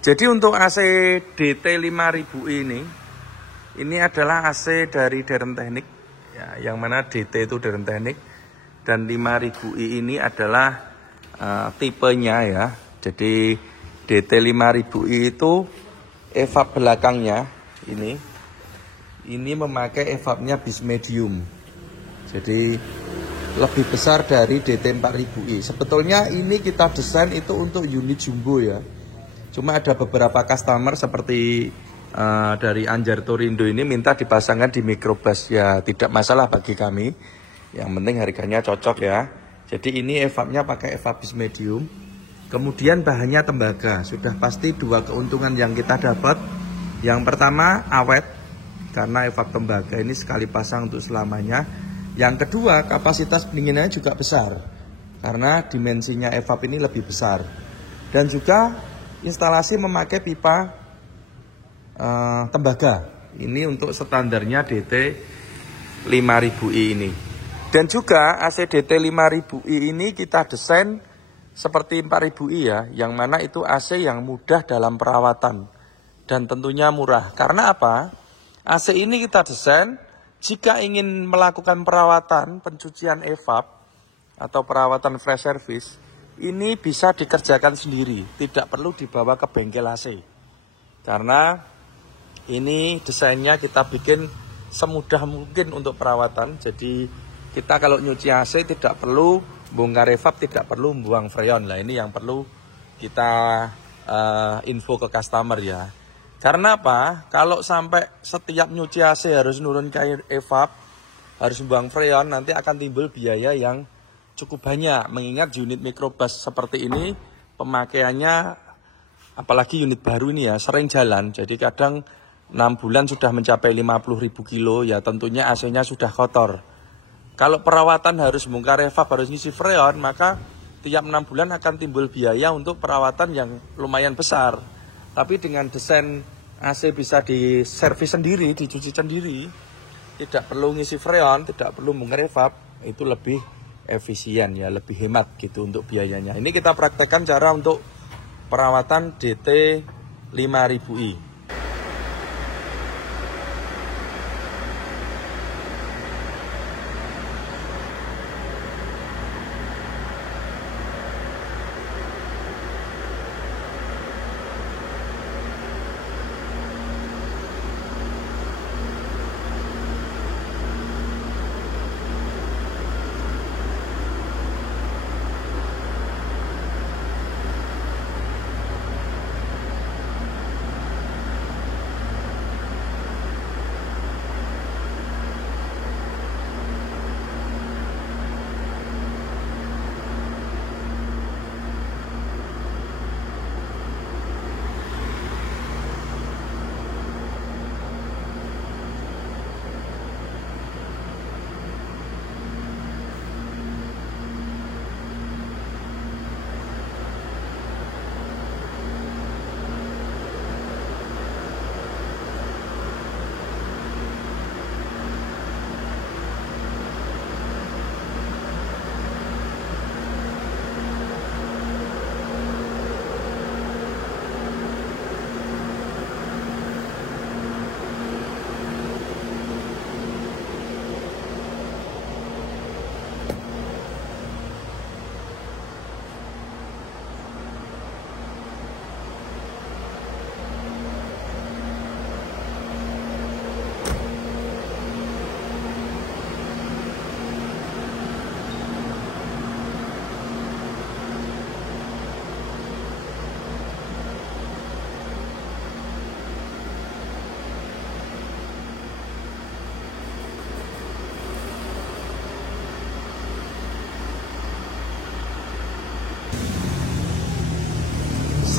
Jadi untuk AC DT 5000 ini adalah AC dari Deren Teknik ya, yang mana DT itu Deren Teknik dan 5000i ini adalah tipenya ya. Jadi DT 5000i itu evap belakangnya ini memakai evapnya bis medium. Jadi lebih besar dari DT 4000i. Sebetulnya ini kita desain itu untuk unit jumbo ya. Cuma ada beberapa customer seperti dari Anjar Torindo ini minta dipasangkan di microbus ya, tidak masalah bagi kami. Yang penting harganya cocok ya. Jadi ini evapnya pakai evap bis medium. Kemudian bahannya tembaga. Sudah pasti dua keuntungan yang kita dapat. Yang pertama awet karena evap tembaga ini sekali pasang untuk selamanya. Yang kedua kapasitas pendinginannya juga besar karena dimensinya evap ini lebih besar. Dan juga instalasi memakai pipa tembaga. Ini untuk standarnya DT 5000i ini. Dan juga AC DT 5000i ini kita desain seperti 4000i ya, yang mana itu AC yang mudah dalam perawatan dan tentunya murah. Karena apa? AC ini kita desain jika ingin melakukan perawatan pencucian evap atau perawatan fresh service, ini bisa dikerjakan sendiri, tidak perlu dibawa ke bengkel AC. Karena ini desainnya kita bikin semudah mungkin untuk perawatan. Jadi kita kalau nyuci AC tidak perlu bongkar evap, tidak perlu buang freon. Lah ini yang perlu kita info ke customer ya. Karena apa? Kalau sampai setiap nyuci AC harus nurun ke evap, harus buang freon, nanti akan timbul biaya yang cukup banyak. Mengingat unit microbus seperti ini pemakaiannya, apalagi unit baru ini ya, sering jalan. Jadi kadang 6 bulan sudah mencapai 50.000 kilo ya, tentunya AC-nya sudah kotor. Kalau perawatan harus bongkar evap, harus ngisi freon, maka tiap 6 bulan akan timbul biaya untuk perawatan yang lumayan besar. Tapi dengan desain AC bisa diservis sendiri, dicuci sendiri, tidak perlu ngisi freon, tidak perlu bongkar evap, itu lebih efisien ya, lebih hemat gitu untuk biayanya. Ini kita praktekkan cara untuk perawatan DT 5000i.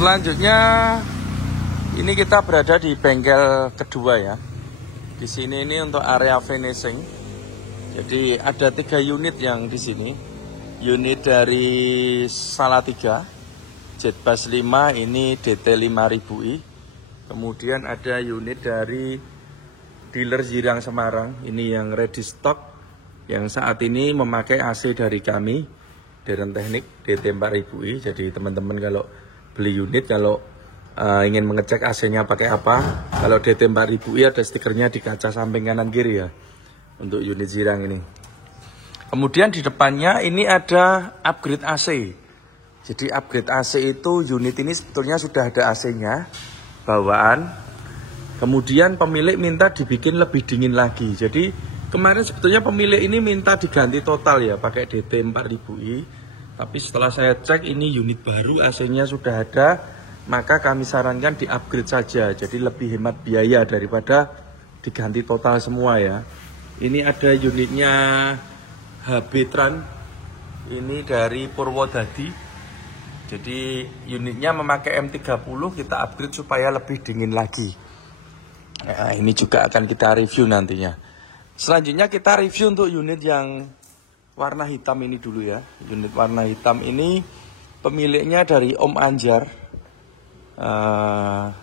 Selanjutnya ini kita berada di bengkel kedua ya. Di sini ini untuk area finishing. Jadi ada 3 unit yang di sini. Unit dari Salatiga, Jetbus 5 ini DT 5000i. Kemudian ada unit dari dealer Zirang Semarang, ini yang ready stock, yang saat ini memakai AC dari kami, Deren Teknik DT 4000i. Jadi teman-teman kalau beli unit, kalau ingin mengecek AC-nya pakai apa. Kalau DT 4000i ada stikernya di kaca samping kanan kiri ya, untuk unit Zirang ini. Kemudian di depannya ini ada upgrade AC. Jadi upgrade AC itu unit ini sebetulnya sudah ada AC-nya bawaan. Kemudian pemilik minta dibikin lebih dingin lagi. Jadi kemarin sebetulnya pemilik ini minta diganti total ya pakai DT 4000i. Tapi setelah saya cek ini unit baru, AC-nya sudah ada, maka kami sarankan di upgrade saja. Jadi lebih hemat biaya daripada diganti total semua ya. Ini ada unitnya HB Tran, ini dari Purwodadi. Jadi unitnya memakai M30, kita upgrade supaya lebih dingin lagi. Nah, ini juga akan kita review nantinya. Selanjutnya kita review untuk unit yang warna hitam ini dulu ya. Unit warna hitam ini pemiliknya dari Om Anjar,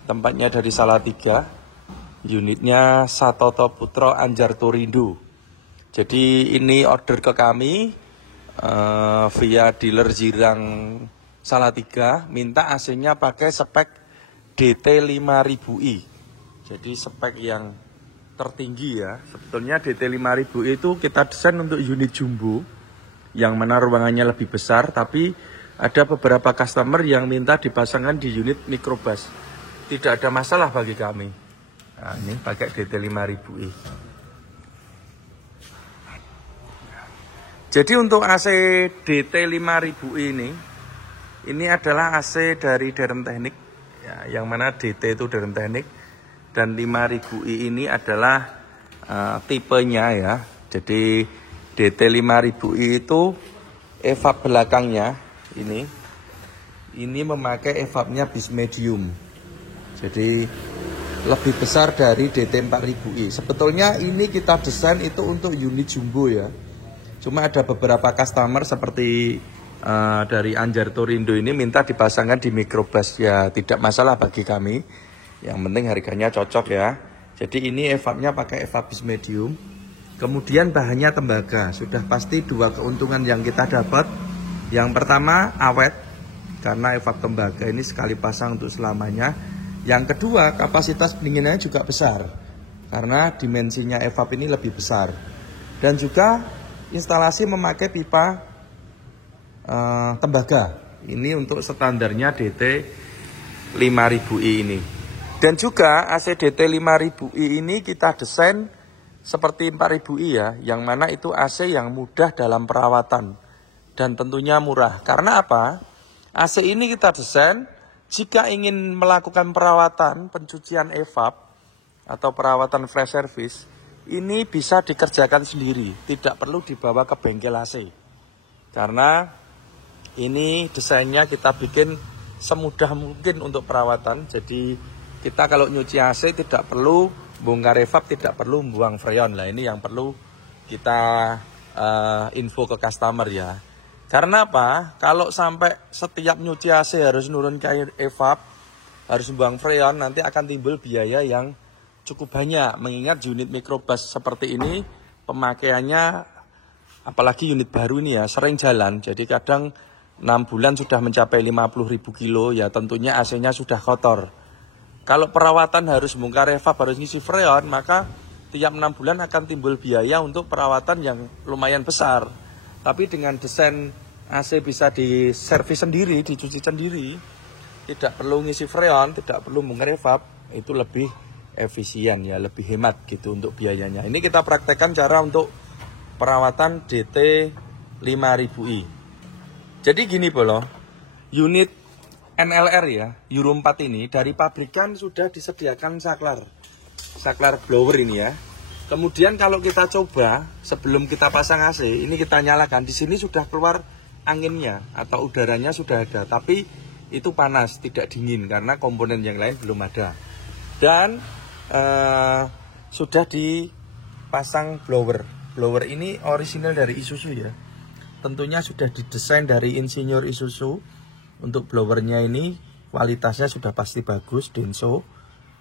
tempatnya dari Salatiga. Unitnya Satoto Putro Anjar Torindo. Jadi ini order ke kami via dealer Zirang Salatiga, minta AC-nya pakai spek DT 5000i. Jadi spek yang tertinggi ya. Sebetulnya DT 5000 itu kita desain untuk unit jumbo yang mana ruangannya lebih besar, tapi ada beberapa customer yang minta dipasangkan di unit microbus. Tidak ada masalah bagi kami. Nah, ini pakai DT 5000i. Jadi untuk AC DT 5000i ini adalah AC dari Derem Teknik ya, yang mana DT itu Derem Teknik. Dan 5000i ini adalah tipenya ya. Jadi DT 5000i itu evap belakangnya ini memakai evapnya bis medium. Jadi lebih besar dari DT 4000i. Sebetulnya ini kita desain itu untuk unit jumbo ya. Cuma ada beberapa customer seperti dari Anjar Torindo ini minta dipasangkan di microbus ya, tidak masalah bagi kami. Yang penting harganya cocok ya. Jadi ini evapnya pakai evap bis medium. Kemudian bahannya tembaga. Sudah pasti dua keuntungan yang kita dapat. Yang pertama awet, karena evap tembaga ini sekali pasang untuk selamanya. Yang kedua kapasitas pendinginannya juga besar, karena dimensinya evap ini lebih besar. Dan juga instalasi memakai pipa tembaga. Ini untuk standarnya DT 5000i ini. Dan juga AC DT 5000i ini kita desain seperti 4000i ya, yang mana itu AC yang mudah dalam perawatan dan tentunya murah. Karena apa? AC ini kita desain jika ingin melakukan perawatan pencucian evap atau perawatan fresh service, ini bisa dikerjakan sendiri, tidak perlu dibawa ke bengkel AC. Karena ini desainnya kita bikin semudah mungkin untuk perawatan. Jadi kita kalau nyuci AC tidak perlu bongkar evap, tidak perlu buang freon. Lah ini yang perlu kita info ke customer ya. Karena apa? Kalau sampai setiap nyuci AC harus nurun ke evap, harus buang freon, nanti akan timbul biaya yang cukup banyak. Mengingat unit microbus seperti ini pemakaiannya, apalagi unit baru ini ya, sering jalan. Jadi kadang 6 bulan sudah mencapai 50.000 kilo ya, tentunya AC-nya sudah kotor. Kalau perawatan harus bongkar evap, harus ngisi freon, maka tiap 6 bulan akan timbul biaya untuk perawatan yang lumayan besar. Tapi dengan desain AC bisa diservis sendiri, dicuci sendiri, tidak perlu ngisi freon, tidak perlu bongkar evap, itu lebih efisien ya, lebih hemat gitu untuk biayanya. Ini kita praktekkan cara untuk perawatan DT 5000i. Jadi gini Bolo, unit NLR ya, Euro 4 ini dari pabrikan sudah disediakan saklar blower ini ya. Kemudian kalau kita coba sebelum kita pasang AC, ini kita nyalakan, di sini sudah keluar anginnya atau udaranya sudah ada, tapi itu panas, tidak dingin karena komponen yang lain belum ada. Dan sudah dipasang blower. Blower ini orisinal dari Isuzu ya. Tentunya sudah didesain dari insinyur Isuzu. Untuk blowernya ini kualitasnya sudah pasti bagus, Denso,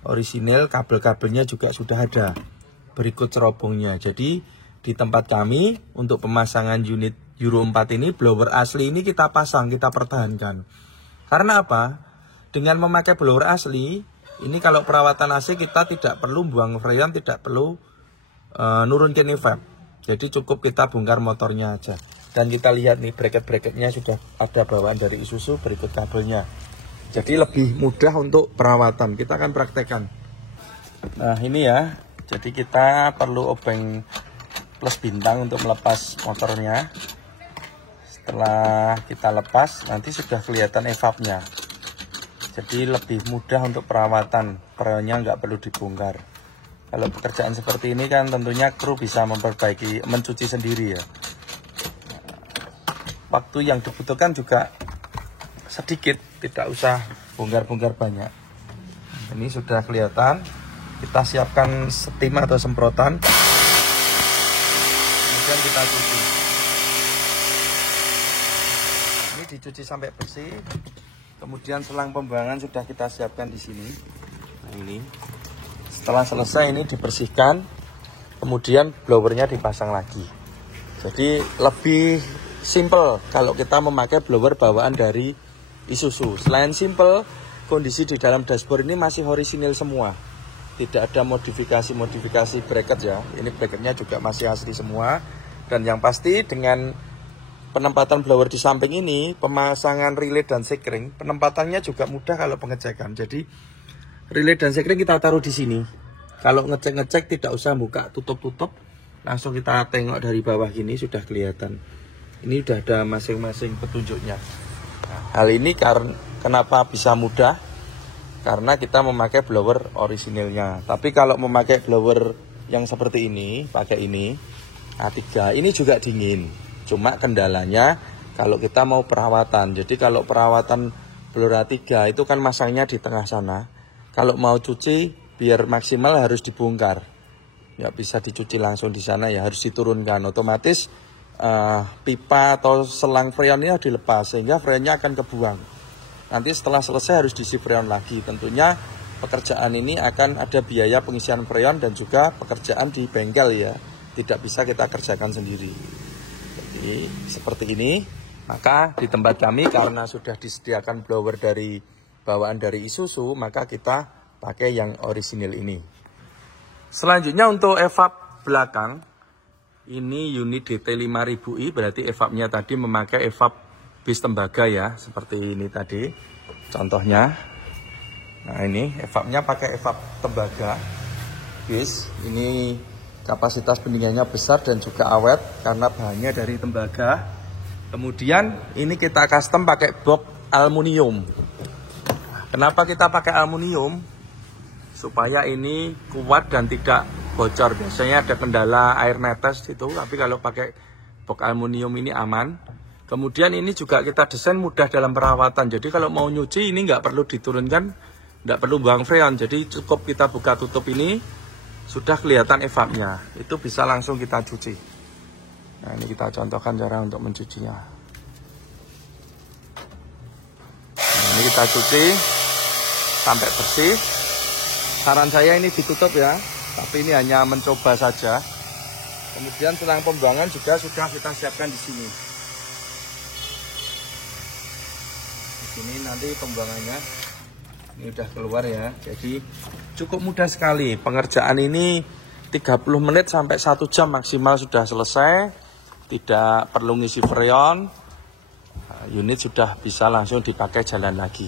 orisinil, kabel-kabelnya juga sudah ada. Berikut cerobongnya. Jadi di tempat kami untuk pemasangan unit Euro 4 ini blower asli ini kita pasang, kita pertahankan. Karena apa? Dengan memakai blower asli, ini kalau perawatan AC kita tidak perlu buang freon, tidak perlu nurunkan evap. Jadi cukup kita bongkar motornya aja. Dan kita lihat nih bracket-bracketnya sudah ada bawaan dari Isuzu, berikut kabelnya. Jadi lebih mudah untuk perawatan. Kita akan praktekkan. Nah ini ya, jadi kita perlu obeng plus bintang untuk melepas motornya. Setelah kita lepas, nanti sudah kelihatan evapnya. Jadi lebih mudah untuk perawatan, freonnya nggak perlu dibongkar. Kalau pekerjaan seperti ini kan tentunya kru bisa memperbaiki, mencuci sendiri ya. Waktu yang dibutuhkan juga sedikit, tidak usah bongkar-bongkar banyak. Ini sudah kelihatan. Kita siapkan steam atau semprotan. Kemudian kita cuci. Ini dicuci sampai bersih. Kemudian selang pembuangan sudah kita siapkan di sini. Nah ini. Setelah selesai ini dibersihkan. Kemudian blowernya dipasang lagi. Jadi lebih simple kalau kita memakai blower bawaan dari Isuzu. Selain simple, kondisi di dalam dashboard ini masih orisinil semua. Tidak ada modifikasi bracket ya. Ini bracketnya juga masih asli semua. Dan yang pasti dengan penempatan blower di samping ini, pemasangan relay dan sekring, penempatannya juga mudah kalau pengecekan. Jadi relay dan sekring kita taruh di sini. Kalau ngecek-ngecek tidak usah buka tutup-tutup, langsung kita tengok dari bawah gini sudah kelihatan. Ini sudah ada masing-masing petunjuknya. Nah, hal ini kenapa bisa mudah? Karena kita memakai blower orisinilnya. Tapi kalau memakai blower yang seperti ini, pakai ini A3, ini juga dingin. Cuma kendalanya kalau kita mau perawatan. Jadi kalau perawatan blower A3 itu kan masangnya di tengah sana. Kalau mau cuci biar maksimal harus dibongkar. Ya bisa dicuci langsung di sana ya, harus diturunkan. Otomatis pipa atau selang freonnya dilepas sehingga freonnya akan kebuang. Nanti setelah selesai harus diisi freon lagi. Tentunya pekerjaan ini akan ada biaya pengisian freon dan juga pekerjaan di bengkel ya. Tidak bisa kita kerjakan sendiri. Jadi seperti ini. Maka di tempat kami karena sudah disediakan blower dari bawaan dari Isuzu, maka kita pakai yang orisinil ini. Selanjutnya untuk evap belakang. Ini unit DT 5000i, berarti evapnya tadi memakai evap bis tembaga ya, seperti ini tadi contohnya. Nah ini evapnya pakai evap tembaga bis. Ini kapasitas pendinginnya besar dan juga awet karena bahannya dari tembaga. Kemudian ini kita custom pakai box aluminium. Kenapa kita pakai aluminium? Supaya ini kuat dan tidak bocor. Biasanya ada kendala air netes itu, tapi kalau pakai box aluminium ini aman. Kemudian ini juga kita desain mudah dalam perawatan. Jadi kalau mau nyuci ini nggak perlu diturunkan, nggak perlu buang freon. Jadi cukup kita buka tutup ini, sudah kelihatan evapnya. Itu bisa langsung kita cuci. Nah ini kita contohkan cara untuk mencucinya. Nah, ini kita cuci sampai bersih. Saran saya ini ditutup ya, tapi ini hanya mencoba saja. Kemudian selang pembuangan juga sudah kita siapkan di sini. Ini nanti pembuangannya ini udah keluar ya. Jadi cukup mudah sekali. Pengerjaan ini 30 menit sampai 1 jam maksimal sudah selesai. Tidak perlu ngisi freon. Unit sudah bisa langsung dipakai jalan lagi.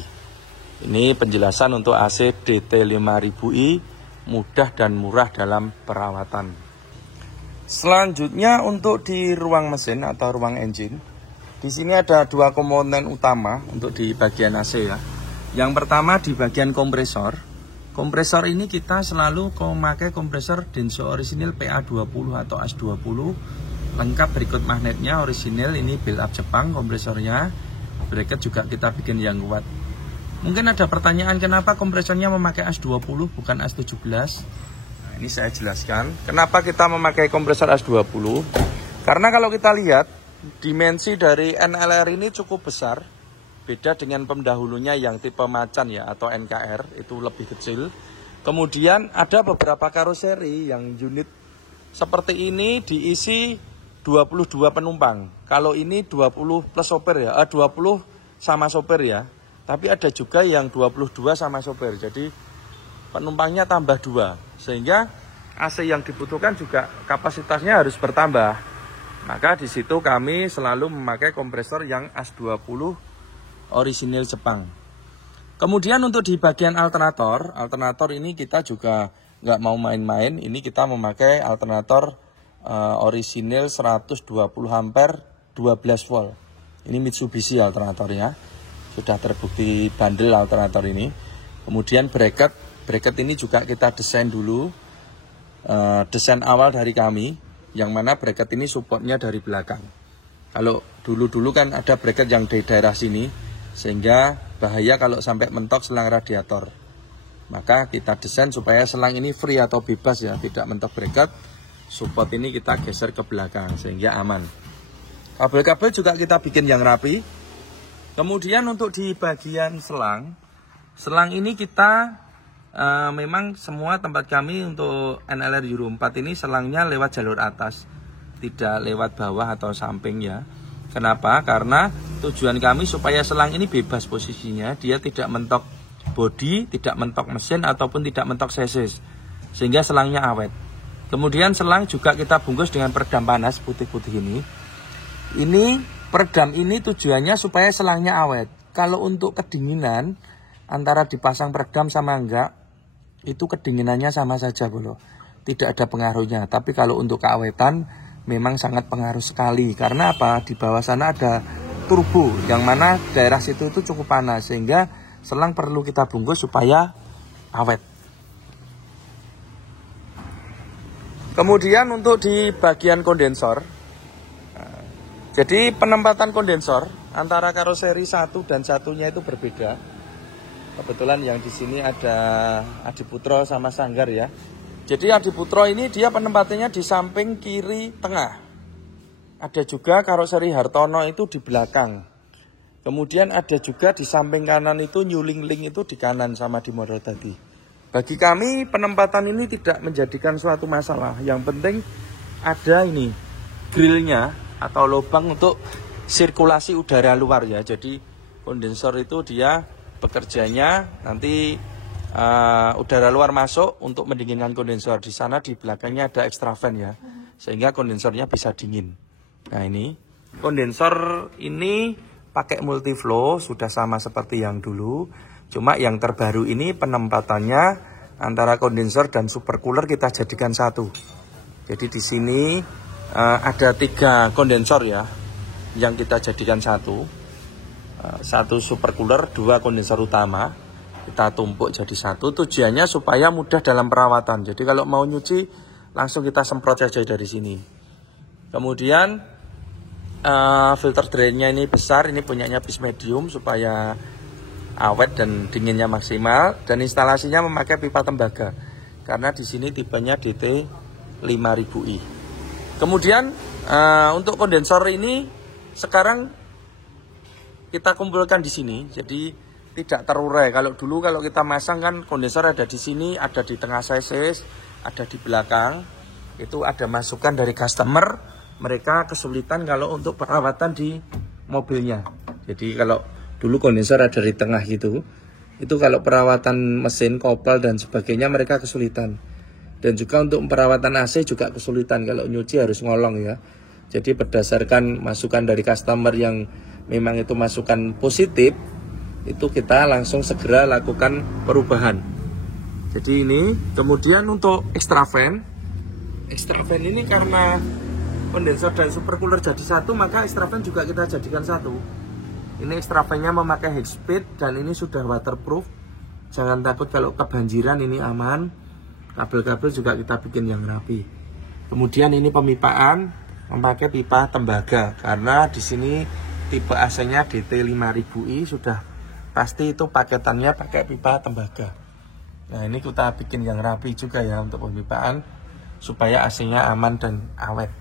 Ini penjelasan untuk AC DT 5000i, mudah dan murah dalam perawatan. Selanjutnya untuk di ruang mesin atau ruang engine. Di sini ada dua komponen utama untuk di bagian AC ya. Yang pertama di bagian kompresor. Kompresor ini kita selalu memakai kompresor Denso orisinil PA20 atau AS20. Lengkap berikut magnetnya orisinil, ini build up Jepang kompresornya. Bracket juga kita bikin yang kuat. Mungkin ada pertanyaan kenapa kompresornya memakai AS20 bukan AS17. Nah, ini saya jelaskan. Kenapa kita memakai kompresor AS20? Karena kalau kita lihat dimensi dari NLR ini cukup besar. Beda dengan pendahulunya yang tipe macan ya atau NKR, itu lebih kecil. Kemudian ada beberapa karoseri yang unit seperti ini diisi 22 penumpang. Kalau ini 20 plus sopir ya, 20 sama sopir ya. Tapi ada juga yang 22 sama sopir. Jadi penumpangnya tambah 2. Sehingga AC yang dibutuhkan juga kapasitasnya harus bertambah. Maka di situ kami selalu memakai kompresor yang AS20 orisinil Jepang. Kemudian untuk di bagian alternator ini kita juga nggak mau main-main. Ini kita memakai alternator orisinil 120 ampere 12 volt. Ini Mitsubishi alternatornya. Sudah terbukti bandel alternator ini. Kemudian bracket ini juga kita desain dulu. Desain awal dari kami, yang mana bracket ini supportnya dari belakang. Kalau dulu kan ada bracket yang di daerah sini, sehingga bahaya kalau sampai mentok selang radiator. Maka kita desain supaya selang ini free atau bebas ya, tidak mentok bracket. Support ini kita geser ke belakang sehingga aman. Kabel-kabel juga kita bikin yang rapi. Kemudian untuk di bagian selang ini kita memang semua tempat kami untuk NLR Euro 4 ini selangnya lewat jalur atas, tidak lewat bawah atau samping ya. Kenapa? Karena tujuan kami supaya selang ini bebas posisinya, dia tidak mentok bodi, tidak mentok mesin ataupun tidak mentok sesis, sehingga selangnya awet. Kemudian selang juga kita bungkus dengan peredam panas putih-putih ini. Ini peredam ini tujuannya supaya selangnya awet. Kalau untuk kedinginan, antara dipasang peredam sama enggak, itu kedinginannya sama saja bro. Tidak ada pengaruhnya. Tapi kalau untuk keawetan memang sangat pengaruh sekali. Karena apa? Di bawah sana ada turbo, yang mana daerah situ itu cukup panas, sehingga selang perlu kita bungkus supaya awet. Kemudian untuk di bagian kondensor, jadi penempatan kondensor antara karoseri 1 dan satunya itu berbeda. Kebetulan yang di sini ada Adiputro sama Sanggar ya. Jadi Adiputro ini dia penempatannya di samping kiri tengah. Ada juga karoseri Hartono itu di belakang. Kemudian ada juga di samping kanan itu Nyuling Link itu di kanan sama di model tadi. Bagi kami penempatan ini tidak menjadikan suatu masalah. Yang penting ada ini grillnya atau lubang untuk sirkulasi udara luar ya. Jadi kondensor itu dia bekerjanya nanti udara luar masuk untuk mendinginkan kondensor. Di sana di belakangnya ada extra fan ya, sehingga kondensornya bisa dingin. Nah ini kondensor ini pakai multiflow, sudah sama seperti yang dulu. Cuma yang terbaru ini penempatannya antara kondensor dan supercooler kita jadikan satu. Jadi di sini ada 3 kondensor ya, yang kita jadikan satu. Satu supercooler, 2 kondensor utama. Kita tumpuk jadi satu. Tujuannya supaya mudah dalam perawatan. Jadi kalau mau nyuci langsung kita semprot saja dari sini. Kemudian filter drainnya ini besar, ini punyanya bis medium supaya awet dan dinginnya maksimal. Dan instalasinya memakai pipa tembaga karena di sini tipenya DT 5000i. Kemudian untuk kondensor ini sekarang kita kumpulkan di sini, jadi tidak terurai. Kalau dulu kalau kita masang kan kondensor ada di sini, ada di tengah sesis, ada di belakang. Itu ada masukan dari customer, mereka kesulitan kalau untuk perawatan di mobilnya. Jadi kalau dulu kondensor ada di tengah gitu, itu kalau perawatan mesin, kopel dan sebagainya mereka kesulitan. Dan juga untuk perawatan AC juga kesulitan, kalau nyuci harus ngolong ya. Jadi berdasarkan masukan dari customer yang memang itu masukan positif, itu kita langsung segera lakukan perubahan. Jadi ini, kemudian untuk extra fan ini karena kondensor dan supercooler jadi satu, maka extra fan juga kita jadikan satu. Ini extra fan-nya memakai high speed dan ini sudah waterproof. Jangan takut kalau kebanjiran, ini aman. Kabel-kabel juga kita bikin yang rapi. Kemudian ini pemipaan memakai pipa tembaga karena di sini tipe AC-nya DT 5000i sudah pasti itu paketannya pakai pipa tembaga. Nah ini kita bikin yang rapi juga ya untuk pemipaan supaya AC-nya aman dan awet.